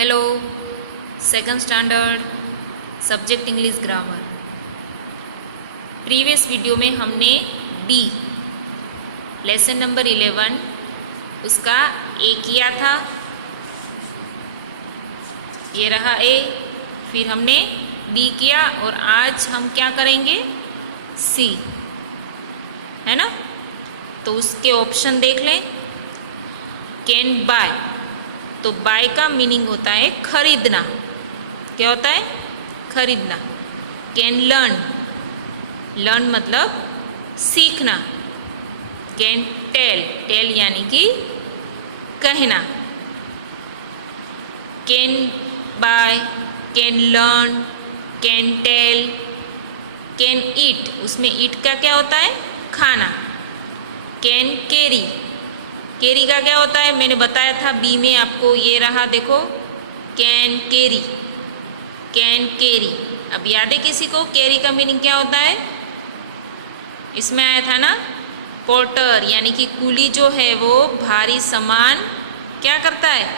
Hello, second standard subject English grammar. Previous video में हमने B lesson number 11 उसका ए किया था, ये रहा ए। फिर हमने बी किया और आज हम क्या करेंगे, सी, है ना। तो उसके ऑप्शन देख लें। कैन बाय, तो बाय का मीनिंग होता है खरीदना। क्या होता है? खरीदना। कैन लर्न, लर्न मतलब सीखना। कैन टेल, टेल यानी कि कहना। Can buy, can learn, can tell, can eat, उसमें ईट का क्या होता है? खाना। कैन कैरी, कैरी का क्या होता है? मैंने बताया था बी में आपको, ये रहा देखो, कैन कैरी, कैन कैरी। अब याद है किसी को कैरी का मीनिंग क्या होता है? इसमें आया था ना, पोर्टर यानी कि कुली जो है वो भारी सामान क्या करता है?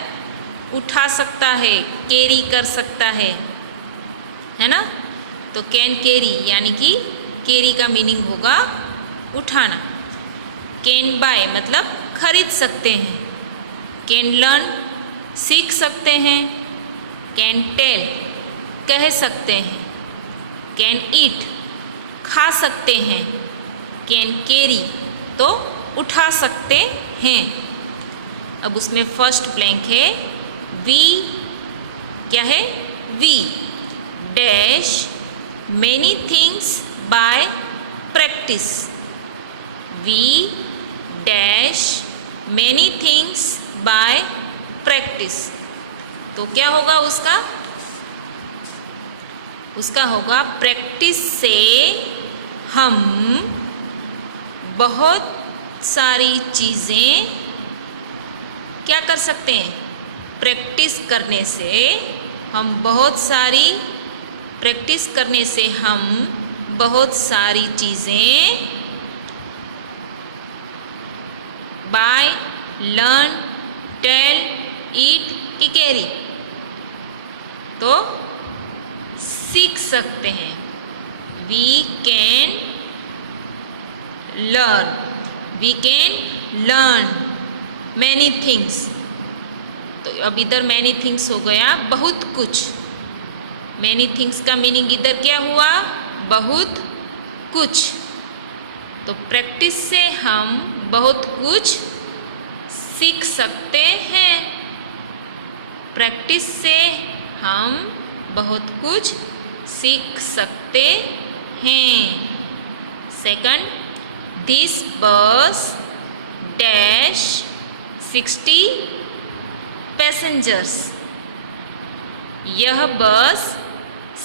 उठा सकता है, कैरी कर सकता है ना। तो कैन कैरी यानी कि कैरी का मीनिंग होगा उठाना। कैन बाय मतलब खरीद सकते हैं। कैन लर्न सीख सकते हैं। कैन टेल कह सकते हैं। कैन ईट खा सकते हैं। कैन कैरी तो उठा सकते हैं। अब उसमें फर्स्ट ब्लैंक है वी, क्या है? We dash many things by practice. We dash many things by practice. तो क्या होगा उसका? उसका होगा प्रैक्टिस से हम बहुत सारी चीज़ें क्या कर सकते हैं? प्रैक्टिस करने से हम बहुत सारी, प्रैक्टिस करने से हम बहुत सारी चीज़ें बाय, लर्न, टेल, ईट की कैरी तो सीख सकते हैं। We can learn, we can learn many things. तो अब इधर मैनी थिंग्स हो गया बहुत कुछ। मैनी थिंग्स का मीनिंग इधर क्या हुआ? बहुत कुछ। तो प्रैक्टिस से हम बहुत कुछ सीख सकते हैं। प्रैक्टिस से हम बहुत कुछ सीख सकते हैं। सेकंड, दिस बस डैश 60 पैसेंजर्स। यह बस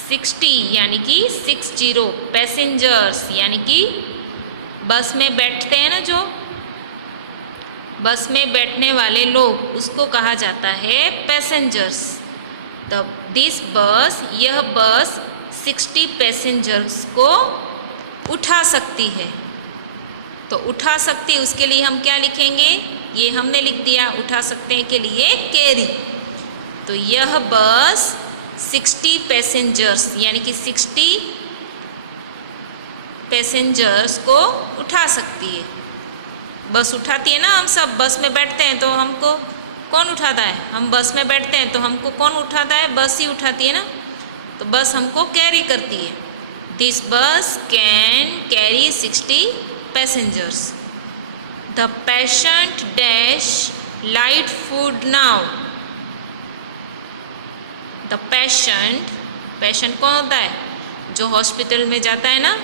60 यानी कि 60 पैसेंजर्स यानी कि बस में बैठते हैं ना, जो बस में बैठने वाले लोग, उसको कहा जाता है पैसेंजर्स। तो दिस बस, यह बस 60 पैसेंजर्स को उठा सकती है। तो उठा सकती है, उसके लिए हम क्या लिखेंगे? ये हमने लिख दिया, उठा सकते हैं के लिए कैरी। तो यह बस 60 पैसेंजर्स यानी कि 60 पैसेंजर्स को उठा सकती है। बस उठाती है ना, हम सब बस में बैठते हैं तो हमको कौन उठाता है? हम बस में बैठते हैं तो हमको कौन उठाता है? बस ही उठाती है ना। तो बस हमको कैरी करती है। दिस बस can carry 60 passengers. The patient dash light food now. The patient, patient कौन होता है? जो हॉस्पिटल में जाता है ना।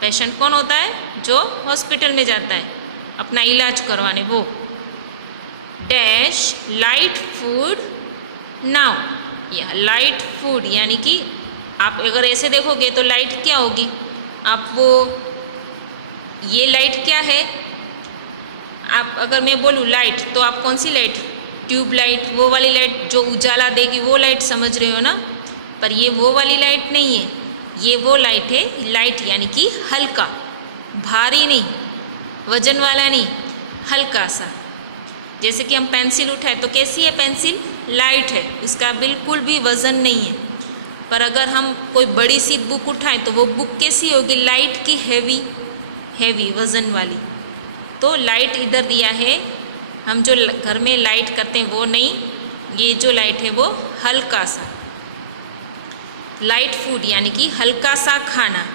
पेशेंट कौन होता है? जो हॉस्पिटल में जाता है अपना इलाज करवाने, वो। डैश लाइट फूड नाउ, या लाइट फूड यानी कि आप अगर ऐसे देखोगे तो लाइट क्या होगी? आप वो, ये लाइट क्या है? आप अगर मैं बोलूँ लाइट, तो आप कौन सी लाइट? ट्यूब लाइट, वो वाली लाइट जो उजाला देगी, वो लाइट समझ रहे हो ना। पर ये वो वाली लाइट नहीं है, ये वो लाइट है। लाइट यानी कि हल्का, भारी नहीं, वजन वाला नहीं, हल्का सा। जैसे कि हम पेंसिल उठाए तो कैसी है पेंसिल, लाइट है, उसका बिल्कुल भी वज़न नहीं है। पर अगर हम कोई बड़ी सी बुक उठाएं तो वो बुक कैसी होगी, लाइट की हैवी वज़न वाली। तो लाइट इधर दिया है, हम जो घर में लाइट करते हैं वो नहीं, ये जो लाइट है वो हल्का सा, लाइट फूड यानी कि हल्का सा खाना।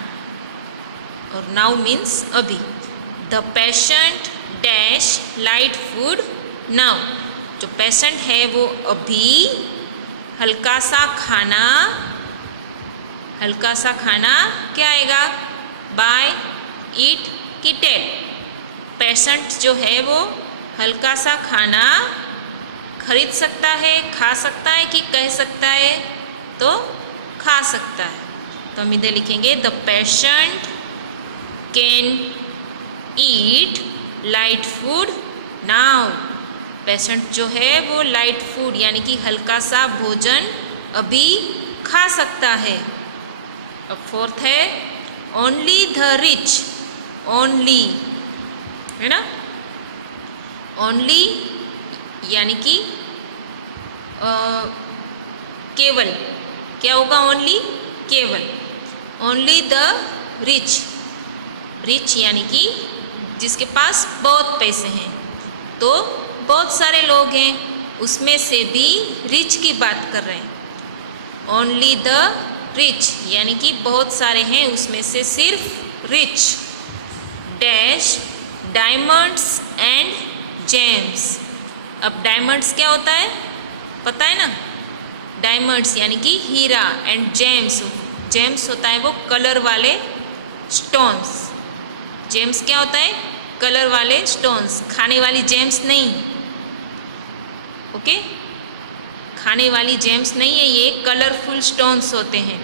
और नाउ मीन्स अभी, the patient dash light food now, जो पेशेंट है वो अभी हल्का सा खाना क्या आएगा, बाय ईट की टेल। पेशेंट जो है वो हल्का सा खाना खरीद सकता है, खा सकता है कि कह सकता है, तो खा सकता है। तो हम इधर लिखेंगे the patient can eat light food now. Patient जो है वो लाइट फूड यानी कि हल्का सा भोजन अभी खा सकता है। अब फोर्थ है ओनली द रिच, ओनली है ना, ओनली यानी कि केवल, क्या होगा ओनली, केवल। ओनली द रिच, रिच यानी कि जिसके पास बहुत पैसे हैं, तो बहुत सारे लोग हैं, उसमें से भी रिच की बात कर रहे हैं। ओनली द रिच यानी कि बहुत सारे हैं, उसमें से सिर्फ rich. Dash diamonds and James. अब डायमंड्स क्या होता है पता है ना, डायमंड्स यानी कि हीरा, एंड जेम्स, जेम्स होता है वो कलर वाले स्टोन्स। जेम्स क्या होता है, कलर वाले स्टोन्स, खाने वाली जेम्स नहीं, ओके, खाने वाली जेम्स नहीं है, ये कलरफुल स्टोन्स होते हैं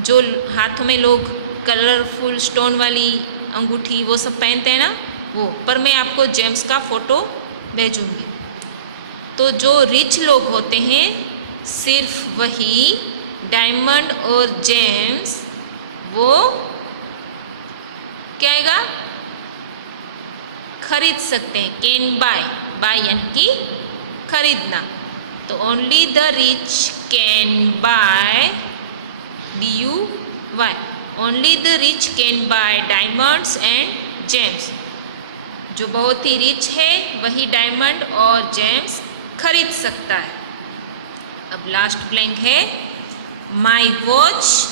जो हाथों में लोग कलरफुल स्टोन वाली अंगूठी वो सब पहनते हैं ना, वो। पर मैं आपको जेम्स का फ़ोटो भेजूंगी। तो जो रिच लोग होते हैं सिर्फ वही डायमंड और जेम्स वो क्या आएगा, खरीद सकते हैं। कैन बाय, बाय यानी कि खरीदना। तो only the rich can buy, DUY, only the rich can buy diamonds and James. जो बहुत ही रिच है वही डायमंड और जेम्स खरीद सकता है। अब लास्ट ब्लैंक है माई वॉच,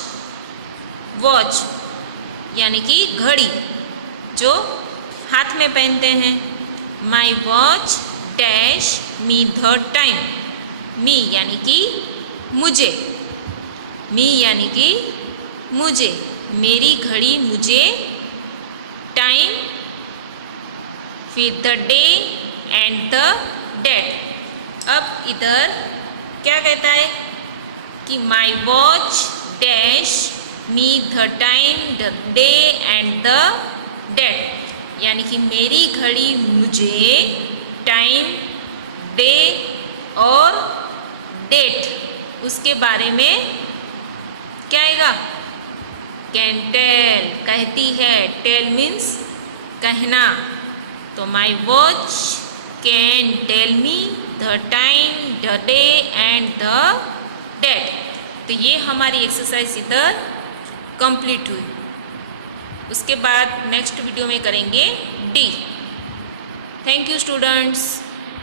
वॉच यानी कि घड़ी जो हाथ में पहनते हैं। My watch dash me the time, me यानी कि मुझे, मी यानी कि मुझे, मेरी घड़ी मुझे टाइम, फिर the day and the date. अब इधर क्या कहता है कि my watch dash me the time, the day and the date, यानी कि मेरी घड़ी मुझे टाइम, डे और डेट उसके बारे में क्या आएगा, कैन टेल, कहती है। टेल मीन्स कहना। तो my watch can tell me the time, the day and the date. तो ये हमारी एक्सरसाइज इधर कंप्लीट हुई। उसके बाद नेक्स्ट वीडियो में करेंगे डी। Thank you students.